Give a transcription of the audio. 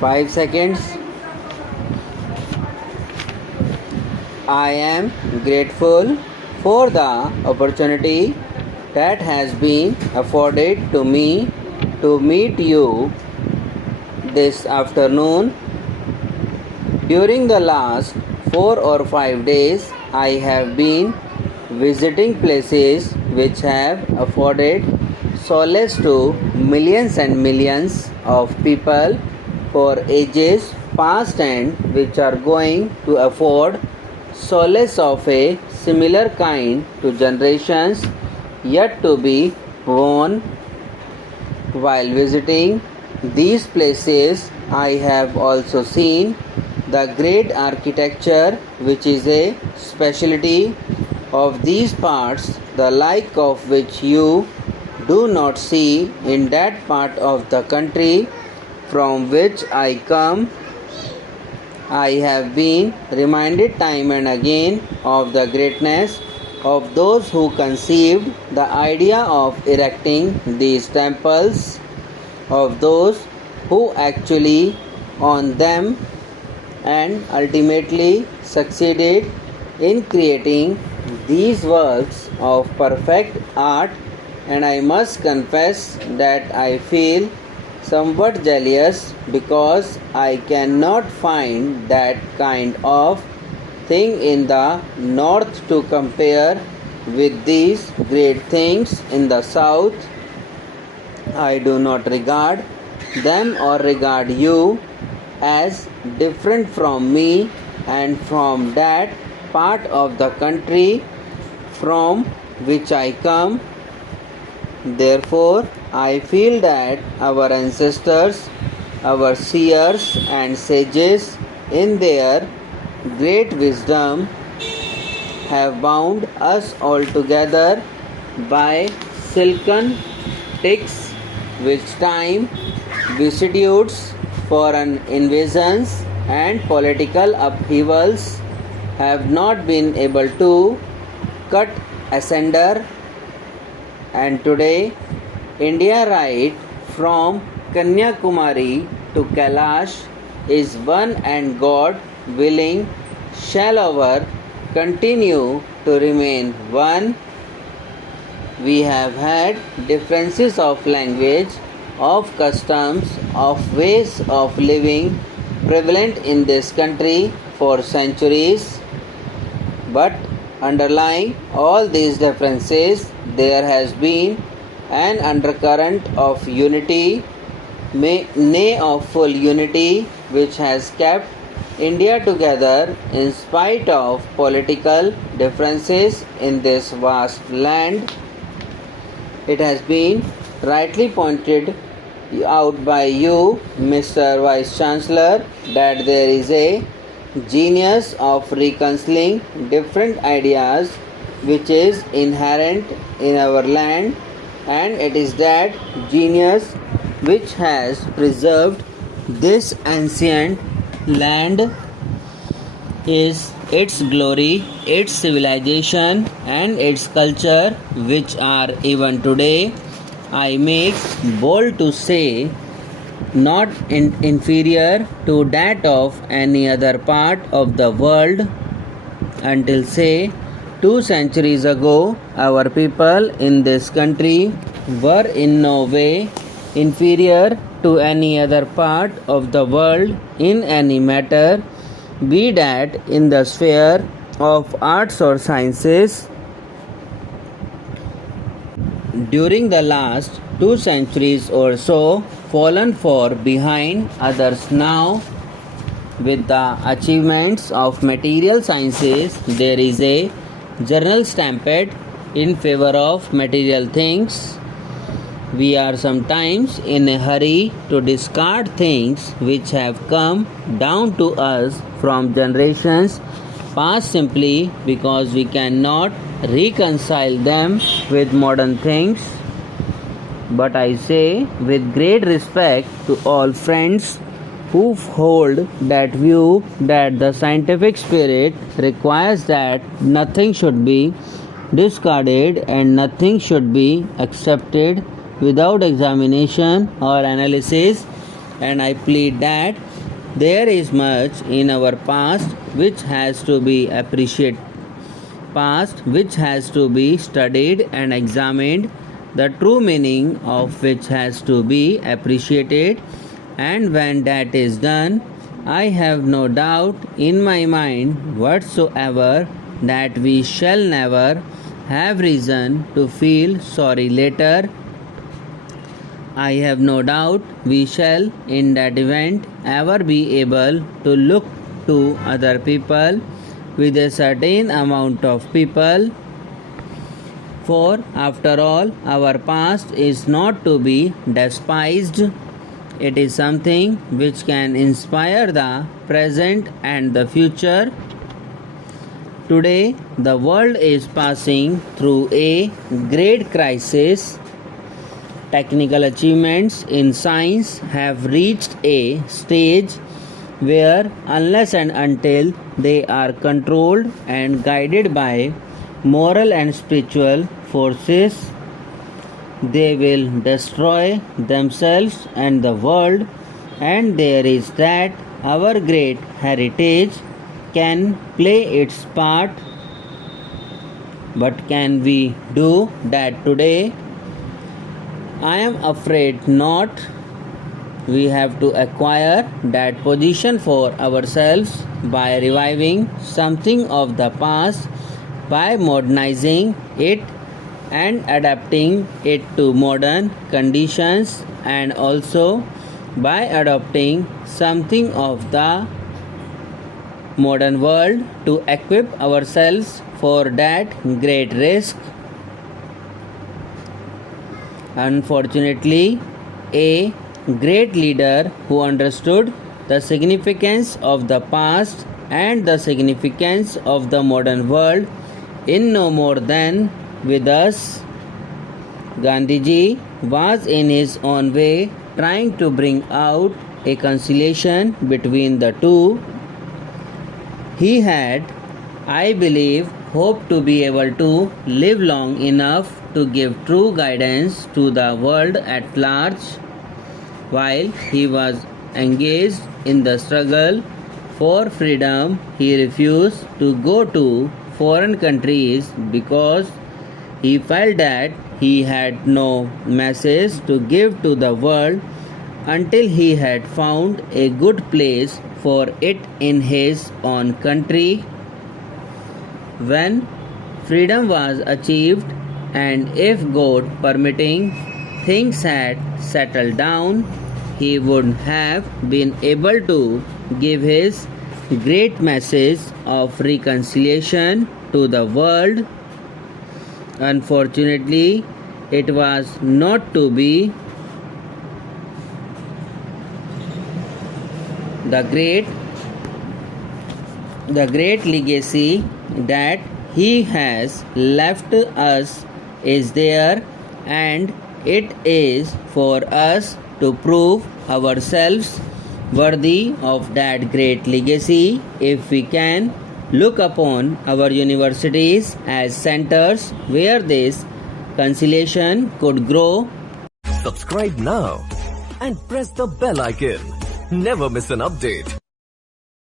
5 seconds. I am grateful for the opportunity that has been afforded to me to meet you this afternoon. During the last 4 or 5 days, I have been visiting places which have afforded solace to millions and millions of people for ages past and which are going to afford solace of a similar kind to generations yet to be born. While visiting these places, I have also seen the great architecture which is a specialty of these parts, the like of which you do not see in that part of the country from which I come. I have been reminded time and again of the greatness of those who conceived the idea of erecting these temples, of those who actually on them and ultimately succeeded in creating these works of perfect art, and I must confess that I feel somewhat jealous because I cannot find that kind of thing in the north to compare with these great things in the south. I do not regard them or regard you as different from me and from that part of the country from which I come. Therefore, I feel that our ancestors, our seers and sages, in their great wisdom, have bound us all together by silken ticks, which time, vicissitudes, foreign invasions, and political upheavals have not been able to cut asunder. And today, India, right from Kanyakumari to Kailash, is one, and God willing shall our continue to remain one. We have had differences of language, of customs, of ways of living prevalent in this country for centuries, but underlying all these differences there has been an undercurrent of unity, nay of full unity, which has kept India together in spite of political differences in this vast land. It has been rightly pointed out by you, Mr. Vice Chancellor, that there is a genius of reconciling different ideas which is inherent in our land, and it is that genius which has preserved this ancient land, is its glory, its civilization and its culture, which are even today, I make bold to say, not inferior to that of any other part of the world. Until say 2 centuries ago, our people in this country were in no way inferior to any other part of the world in any matter, be that in the sphere of arts or sciences. During the last 2 centuries or so, fallen far behind others now, with the achievements of material sciences, there is a general stampede in favor of material things. We are sometimes in a hurry to discard things which have come down to us from generations past simply because we cannot reconcile them with modern things. But I say with great respect to all friends who hold that view that the scientific spirit requires that nothing should be discarded and nothing should be accepted without examination or analysis, and I plead that There is much in our past which has to be appreciated, past which has to be studied and examined, the true meaning of which has to be appreciated, and when that is done, I have no doubt in my mind whatsoever that we shall never have reason to feel sorry later. I have no doubt we shall in that event ever be able to look to other people with a certain amount of people. For after all, our past is not to be despised. It is something which can inspire the present and the future. Today, the world is passing through a great crisis. Technical achievements in science have reached a stage where, unless and until they are controlled and guided by moral and spiritual forces, they will destroy themselves and the world. And there is that our great heritage can play its part. But can we do that today? I am afraid not. We have to acquire that position for ourselves by reviving something of the past, by modernizing it and adapting it to modern conditions, and also by adopting something of the modern world to equip ourselves for that great risk. Unfortunately, a great leader who understood the significance of the past and the significance of the modern world in no more than with us. Gandhiji was in his own way trying to bring out a conciliation between the two. He had, I believe, hoped to be able to live long enough to give true guidance to the world at large. While he was engaged in the struggle for freedom, he refused to go to foreign countries because he felt that he had no message to give to the world until he had found a good place for it in his own country. When freedom was achieved, and if God permitting, things had settled down, he would have been able to give his great message of reconciliation to the world. Unfortunately, it was not to be. The great legacy that he has left us is there, and it is for us to prove ourselves worthy of that great legacy if we can look upon our universities as centers where this conciliation could grow. Subscribe now and press the bell icon. Never miss an update.